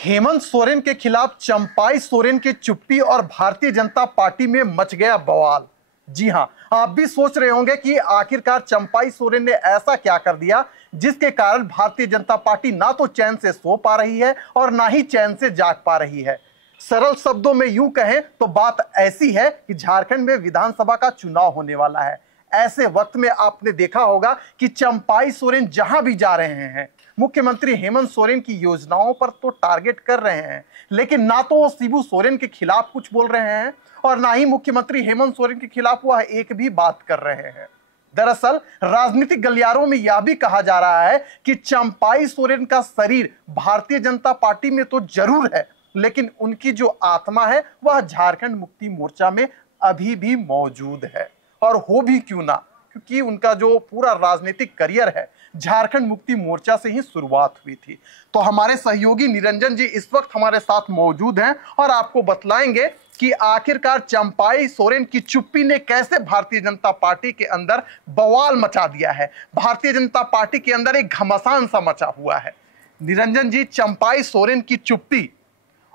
हेमंत सोरेन के खिलाफ चंपाई सोरेन की चुप्पी और भारतीय जनता पार्टी में मच गया बवाल। जी हां, आप भी सोच रहे होंगे कि आखिरकार चंपाई सोरेन ने ऐसा क्या कर दिया जिसके कारण भारतीय जनता पार्टी ना तो चैन से सो पा रही है और ना ही चैन से जाग पा रही है। सरल शब्दों में यूं कहें तो बात ऐसी है कि झारखंड में विधानसभा का चुनाव होने वाला है। ऐसे वक्त में आपने देखा होगा कि चंपाई सोरेन जहां भी जा रहे हैं मुख्यमंत्री हेमंत सोरेन की योजनाओं पर तो टारगेट कर रहे हैं, लेकिन ना तो वो शिबू सोरेन के खिलाफ कुछ बोल रहे हैं और ना ही मुख्यमंत्री हेमंत सोरेन के खिलाफ वह एक भी बात कर रहे हैं। दरअसल राजनीतिक गलियारों में यह भी कहा जा रहा है कि चंपाई सोरेन का शरीर भारतीय जनता पार्टी में तो जरूर है, लेकिन उनकी जो आत्मा है वह झारखंड मुक्ति मोर्चा में अभी भी मौजूद है। और हो भी क्यों ना, क्योंकि उनका जो पूरा राजनीतिक करियर है झारखंड मुक्ति मोर्चा से ही शुरुआत हुई थी। तो हमारे सहयोगी निरंजन जी इस वक्त हमारे साथ मौजूद हैं और आपको बतलाएंगे कि आखिरकार चंपाई सोरेन की चुप्पी ने कैसे भारतीय जनता पार्टी के अंदर बवाल मचा दिया है। भारतीय जनता पार्टी के अंदर एक घमासान सा मचा हुआ है। निरंजन जी, चंपाई सोरेन की चुप्पी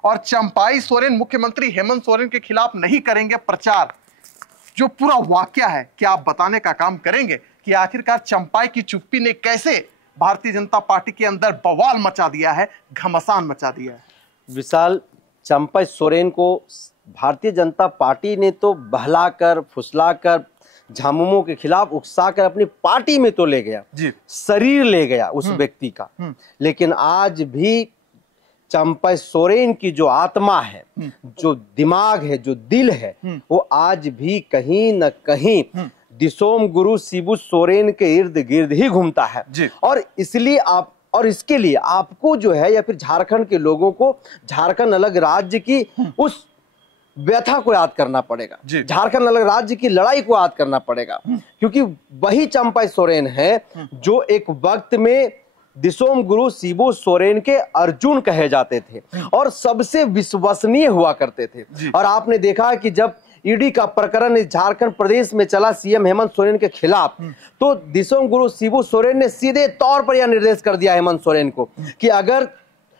और चंपाई सोरेन मुख्यमंत्री हेमंत सोरेन के खिलाफ नहीं करेंगे प्रचार, जो पूरा वाकया है, क्या आप बताने का काम करेंगे कि आखिरकार चंपाई की चुप्पी ने कैसे भारतीय जनता पार्टी के अंदर बवाल मचा दिया है, घमासान मचा दिया है? विशाल, चंपाई सोरेन को भारतीय जनता पार्टी ने तो बहलाकर फुसलाकर झामुमो के खिलाफ उकसाकर अपनी पार्टी में तो ले गया जी, शरीर ले गया उस व्यक्ति का। लेकिन आज भी चंपाई सोरेन की जो आत्मा है, जो दिमाग है, जो दिल है, वो आज भी कहीं न कहीं दिसोम गुरु शिबू सोरेन के इर्द गिर्द ही घूमता है। और इसलिए आप और इसके लिए आपको जो है या फिर झारखंड के लोगों को झारखंड अलग राज्य की उस व्यथा को याद करना पड़ेगा, झारखंड अलग राज्य की लड़ाई को याद करना पड़ेगा, क्योंकि वही चंपाई सोरेन है जो एक वक्त में दिसोम गुरु शिबू सोरेन के अर्जुन कहे जाते थे और सबसे विश्वसनीय हुआ करते थे। और आपने देखा कि जब ईडी का प्रकरण झारखंड प्रदेश में चला सीएम हेमंत सोरेन के खिलाफ, तो दिसोम गुरु शिबू सोरेन ने सीधे तौर पर यह निर्देश कर दिया हेमंत सोरेन को कि अगर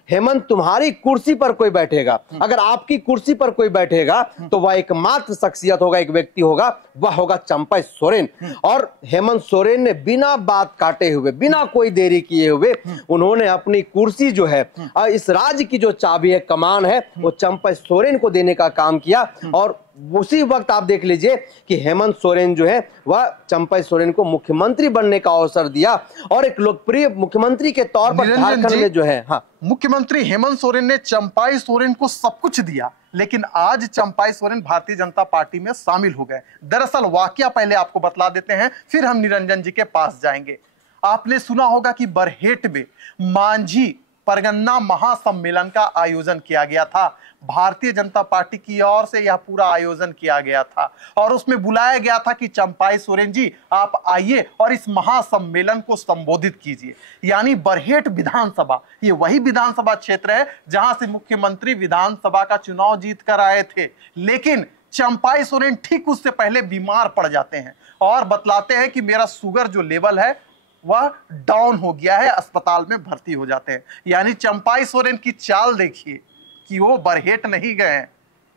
हेमंत तुम्हारी कुर्सी पर कोई बैठेगा, अगर आपकी कुर्सी पर कोई बैठेगा तो वह एकमात्र शख्सियत होगा, एक व्यक्ति होगा, वह होगा चंपाई सोरेन। और हेमंत सोरेन ने बिना बात काटे हुए, बिना कोई देरी किए हुए उन्होंने अपनी कुर्सी जो है, इस राज्य की जो चाबी है, कमान है, वो चंपाई सोरेन को देने का काम किया। और उसी वक्त आप देख लीजिए कि हेमंत सोरेन जो है वह चंपाई सोरेन को मुख्यमंत्री बनने का अवसर दिया और एक लोकप्रिय मुख्यमंत्री के तौर पर झारखंड में जो है, हाँ, मुख्यमंत्री हेमंत सोरेन ने चंपाई सोरेन को सब कुछ दिया, लेकिन आज चंपाई सोरेन भारतीय जनता पार्टी में शामिल हो गए। दरअसल वाकया पहले आपको बतला देते हैं, फिर हम निरंजन जी के पास जाएंगे। आपने सुना होगा कि बरहेट में मांझी परगन्ना महासम्मेलन का आयोजन किया गया था। भारतीय जनता पार्टी की ओर से यह पूरा आयोजन किया गया था और उसमें बुलाया गया था कि चंपाई सोरेन जी आप आइए और इस महासम्मेलन को संबोधित कीजिए। यानी बरहेट विधानसभा, ये वही विधानसभा क्षेत्र है जहां से मुख्यमंत्री विधानसभा का चुनाव जीत कर आए थे, लेकिन चंपाई सोरेन ठीक उससे पहले बीमार पड़ जाते हैं और बतलाते हैं कि मेरा शुगर जो लेवल है वह डाउन हो गया है, अस्पताल में भर्ती हो जाते हैं। यानी चंपाई सोरेन की चाल देखिए कि वो बरहेट नहीं गए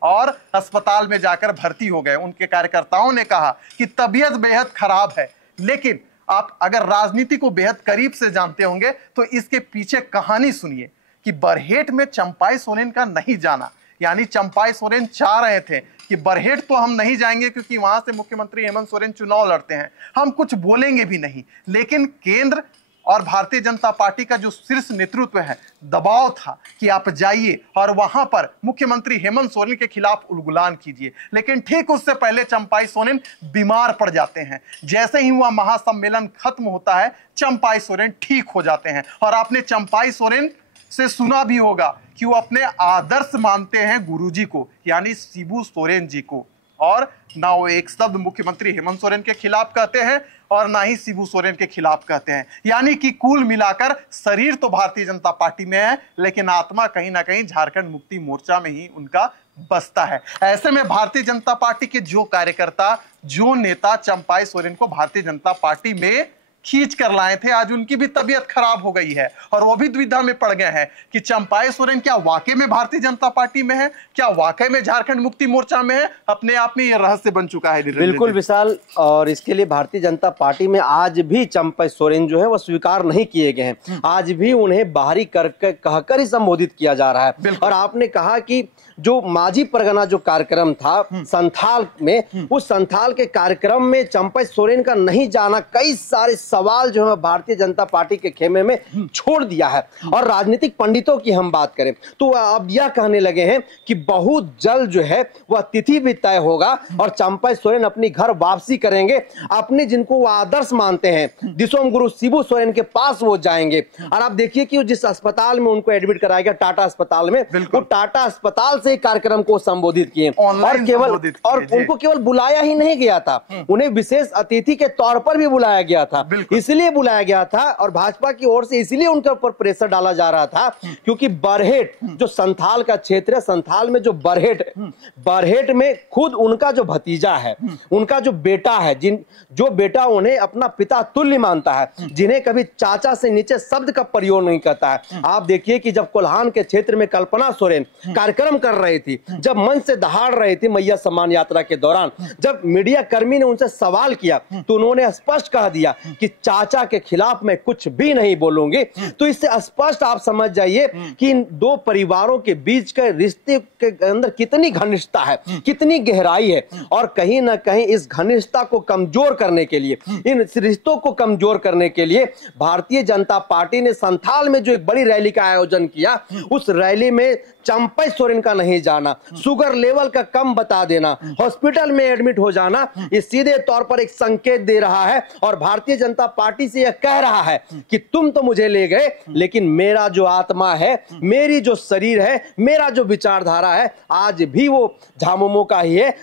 और अस्पताल में जाकर भर्ती हो गए। उनके कार्यकर्ताओं ने कहा कि तबीयत बेहद खराब है, लेकिन आप अगर राजनीति को बेहद करीब से जानते होंगे तो इसके पीछे कहानी सुनिए कि बरहेट में चंपाई सोरेन का नहीं जाना, यानी चंपाई सोरेन चाह रहे थे कि बरहेट तो हम नहीं जाएंगे क्योंकि वहां से मुख्यमंत्री हेमंत सोरेन चुनाव लड़ते हैं, हम कुछ बोलेंगे भी नहीं, लेकिन केंद्र और भारतीय जनता पार्टी का जो शीर्ष नेतृत्व है, दबाव था कि आप जाइए और वहां पर मुख्यमंत्री हेमंत सोरेन के खिलाफ उलगुलान कीजिए। लेकिन ठीक उससे पहले चंपाई सोरेन बीमार पड़ जाते हैं। जैसे ही वह महासम्मेलन खत्म होता है, चंपाई सोरेन ठीक हो जाते हैं। और आपने चंपाई सोरेन से सुना भी होगा कि वो अपने आदर्श मानते हैं गुरुजी को, यानी शिबू सोरेन जी को, और ना वो एक शब्द मुख्यमंत्री हेमंत सोरेन के खिलाफ कहते हैं और ना ही शिबू सोरेन के खिलाफ कहते हैं। यानी कि कुल मिलाकर शरीर तो भारतीय जनता पार्टी में है, लेकिन आत्मा कहीं ना कहीं झारखंड मुक्ति मोर्चा में ही उनका बसता है। ऐसे में भारतीय जनता पार्टी के जो कार्यकर्ता, जो नेता चंपाई सोरेन को भारतीय जनता पार्टी में खींच कर लाए थे, आज उनकी भी तबीयत खराब हो गई है और वो भी दुविधा में पड़ गए हैं कि चंपाई सोरेन क्या वाकई में भारतीय जनता पार्टी में है, क्या वाकई में झारखंड मुक्ति मोर्चा में है। अपने आप में ये रहस्य बन चुका है। बिल्कुल विशाल, और इसके लिए भारतीय जनता पार्टी में आज भी चंपाई सोरेन जो है वो स्वीकार नहीं किए गए हैं। आज भी उन्हें बाहरी करके कहकर ही संबोधित किया जा रहा है। और आपने कहा कि जो माझी परगना जो कार्यक्रम था संथाल में, उस संथाल के कार्यक्रम में चंपाई सोरेन का नहीं जाना कई सारे सवाल जो है भारतीय जनता पार्टी के खेमे में छोड़ दिया है। और राजनीतिक पंडितों की हम बात करें तो अब यह कहने लगे हैं कि बहुत जल्द जो है वह तिथि भी तय होगा और चंपाई सोरेन अपनी घर वापसी करेंगे। अपने जिनको वो आदर्श मानते हैं दिसोम गुरु शिबू सोरेन के पास वो जाएंगे। और आप देखिए कि जिस अस्पताल में उनको एडमिट कराया गया, टाटा अस्पताल में, वो टाटा अस्पताल से कार्यक्रम को संबोधित किए और केवल उनको केवल बुलाया ही नहीं गया था, उन्हें विशेष अतिथि के तौर पर भी बुलाया गया था। इसलिए बुलाया गया था और भाजपा की ओर से इसलिए उनके ऊपर प्रेशर डाला जा रहा था क्योंकि बरहेट जो संथाल का क्षेत्र है, संथाल में जो बरहेट में खुद उनका जो भतीजा है, उनका जो बेटा है, जो बेटा उन्हें अपना पिता तुल्य मानता है, जिन्हें कभी चाचा से नीचे शब्द का प्रयोग नहीं करता है। आप देखिए कि जब कोल्हान के क्षेत्र में कल्पना सोरेन कार्यक्रम कर रही थी, जब मंच से दहाड़ रही थी मैया सम्मान यात्रा के दौरान, जब मीडिया कर्मी ने उनसे सवाल किया तो उन्होंने स्पष्ट कह दिया कि चाचा के खिलाफ मैं कुछ भी नहीं बोलूंगी। तो इससे स्पष्ट आप समझ जाइए कि इन दो परिवारों के बीच के रिश्ते के अंदर कितनी घनिष्ठता है, कितनी गहराई है। और कहीं ना कहीं इस घनिष्ठता को कमजोर करने के लिए, इन रिश्तों को कमजोर करने के लिए भारतीय जनता पार्टी ने संथाल में जो एक बड़ी रैली का आयोजन किया, उस रैली में चंपाई सोरेन का नहीं जाना, शुगर लेवल का कम बता देना, हॉस्पिटल में एडमिट हो जाना, ये सीधे तौर पर एक संकेत दे रहा है और भारतीय जनता पार्टी से यह कह रहा है कि तुम तो मुझे ले गए, लेकिन मेरा जो आत्मा है, मेरी जो शरीर है, मेरा जो विचारधारा है, आज भी वो झामुमो का ही है।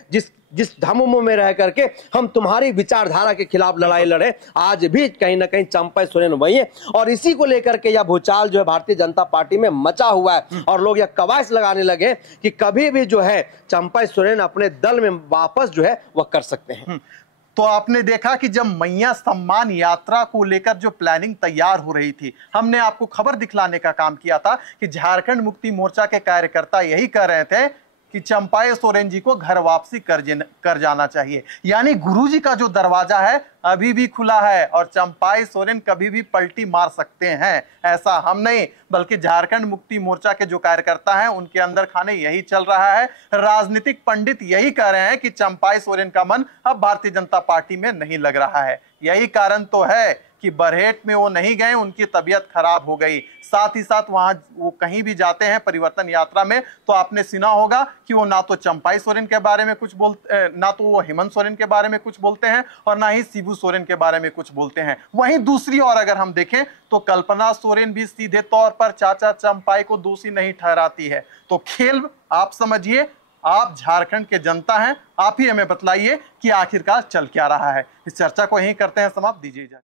जिस झामुमो में रह करके हम तुम्हारी विचारधारा के खिलाफ लड़ाई लड़े, आज भी कहीं ना कहीं चंपाई सोरेन वही है। और इसी को लेकर के यह भूचाल जो है भारतीय जनता पार्टी में मचा हुआ है और लोग यह कवायद लगाने लगे कि कभी भी जो है चंपाई सोरेन अपने दल में वापस जो है वह कर सकते हैं। तो आपने देखा कि जब मैया सम्मान यात्रा को लेकर जो प्लानिंग तैयार हो रही थी, हमने आपको खबर दिखलाने का काम किया था कि झारखंड मुक्ति मोर्चा के कार्यकर्ता यही कह रहे थे कि चंपाई सोरेन जी को घर वापसी कर जाना चाहिए। यानी गुरुजी का जो दरवाजा है अभी भी खुला है और चंपाई सोरेन कभी भी पलटी मार सकते हैं। ऐसा हम नहीं, बल्कि झारखंड मुक्ति मोर्चा के जो कार्यकर्ता हैं उनके अंदर खाने यही चल रहा है। राजनीतिक पंडित यही कह रहे हैं कि चंपाई सोरेन का मन अब भारतीय जनता पार्टी में नहीं लग रहा है। यही कारण तो है कि बरहेट में वो नहीं गए, उनकी तबीयत खराब हो गई। साथ ही साथ वहां वो कहीं भी जाते हैं परिवर्तन यात्रा में तो आपने सुना होगा कि वो ना तो चंपाई सोरेन के बारे में कुछ बोलते, ना तो वो हेमंत सोरेन के बारे में कुछ बोलते हैं और ना ही शिबू सोरेन के बारे में कुछ बोलते हैं। वहीं दूसरी ओर अगर हम देखें तो कल्पना सोरेन भी सीधे तौर पर चाचा चंपाई को दोषी नहीं ठहराती है। तो खेल आप समझिए, आप झारखंड के जनता हैं, आप ही हमें बतलाइए कि आखिरकार चल क्या रहा है। इस चर्चा को यहीं करते हैं समाप्त, दीजिए इजाजत।